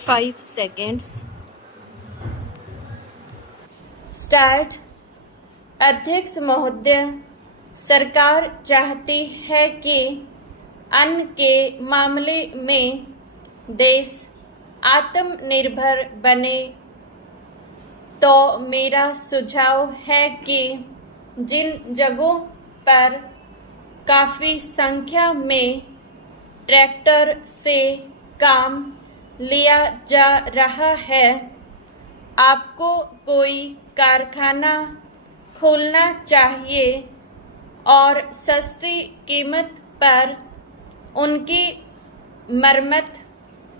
5 seconds. Start. अध्यक्ष महोदय, सरकार चाहती है कि अन्न के मामले में देश आत्मनिर्भर बने, तो मेरा सुझाव है कि जिन जगहों पर काफ़ी संख्या में ट्रैक्टर से काम लिया जा रहा है, आपको कोई कारखाना खोलना चाहिए और सस्ती कीमत पर उनकी मरम्मत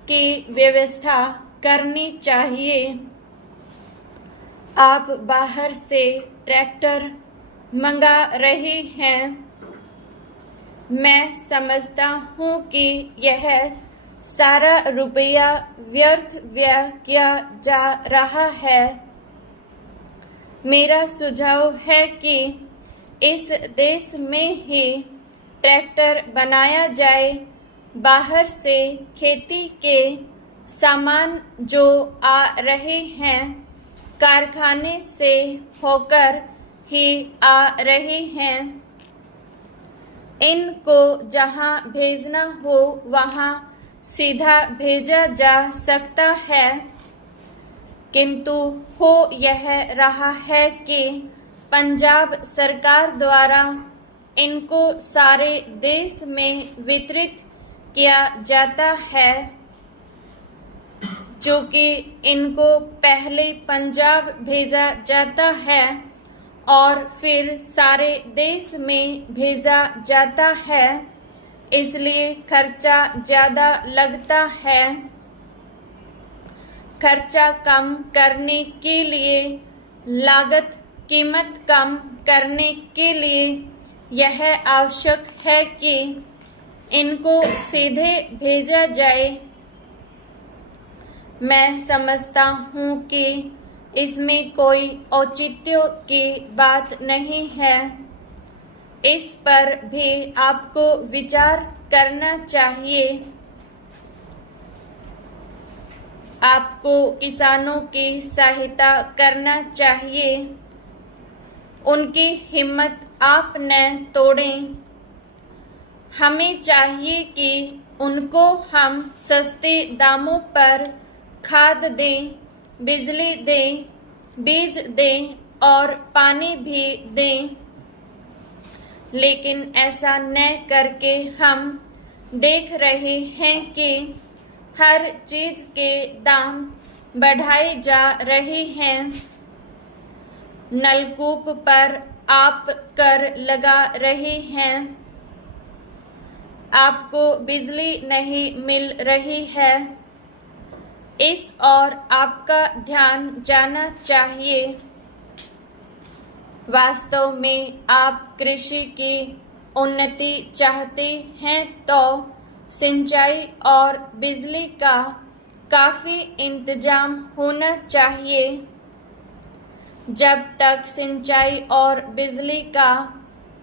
की व्यवस्था करनी चाहिए। आप बाहर से ट्रैक्टर मंगा रहे हैं। मैं समझता हूँ कि यह सारा रुपया व्यर्थ व्यय किया जा रहा है। मेरा सुझाव है कि इस देश में ही ट्रैक्टर बनाया जाए। बाहर से खेती के सामान जो आ रहे हैं, कारखाने से होकर ही आ रहे हैं। इनको जहां भेजना हो वहां सीधा भेजा जा सकता है, किंतु हो यह रहा है कि पंजाब सरकार द्वारा इनको सारे देश में वितरित किया जाता है। चूँकि इनको पहले पंजाब भेजा जाता है और फिर सारे देश में भेजा जाता है, इसलिए खर्चा ज़्यादा लगता है। खर्चा कम करने के लिए, लागत कीमत कम करने के लिए यह आवश्यक है कि इनको सीधे भेजा जाए। मैं समझता हूँ कि इसमें कोई औचित्य की बात नहीं है। इस पर भी आपको विचार करना चाहिए। आपको किसानों की सहायता करना चाहिए। उनकी हिम्मत आप न तोड़ें। हमें चाहिए कि उनको हम सस्ते दामों पर खाद दें, बिजली दें, बीज दें और पानी भी दें। लेकिन ऐसा न करके हम देख रहे हैं कि हर चीज़ के दाम बढ़ाए जा रहे हैं। नलकूप पर आप कर लगा रहे हैं, आपको बिजली नहीं मिल रही है। इस और आपका ध्यान जाना चाहिए। वास्तव में आप कृषि की उन्नति चाहते हैं तो सिंचाई और बिजली का काफ़ी इंतजाम होना चाहिए। जब तक सिंचाई और बिजली का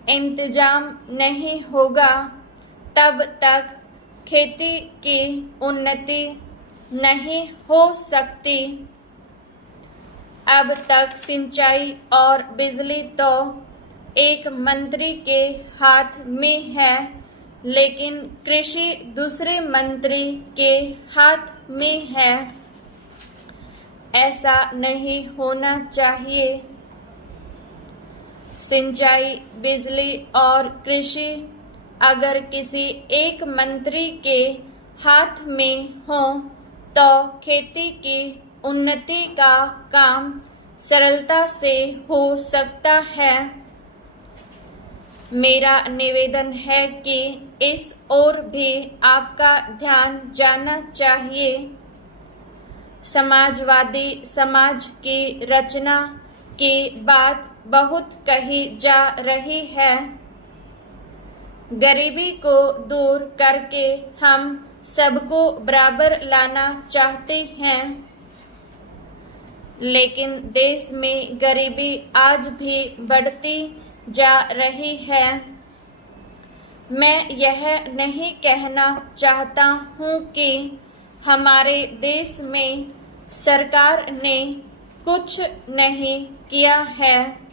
इंतजाम नहीं होगा, तब तक खेती की उन्नति नहीं हो सकती। अब तक सिंचाई और बिजली तो एक मंत्री के हाथ में है, लेकिन कृषि दूसरे मंत्री के हाथ में है। ऐसा नहीं होना चाहिए। सिंचाई, बिजली और कृषि अगर किसी एक मंत्री के हाथ में हो तो खेती की उन्नति का काम सरलता से हो सकता है। मेरा निवेदन है कि इस ओर भी आपका ध्यान जाना चाहिए। समाजवादी समाज की रचना की बात बहुत कही जा रही है। गरीबी को दूर करके हम सबको बराबर लाना चाहते हैं, लेकिन देश में गरीबी आज भी बढ़ती जा रही है। मैं यह नहीं कहना चाहता हूँ कि हमारे देश में सरकार ने कुछ नहीं किया है।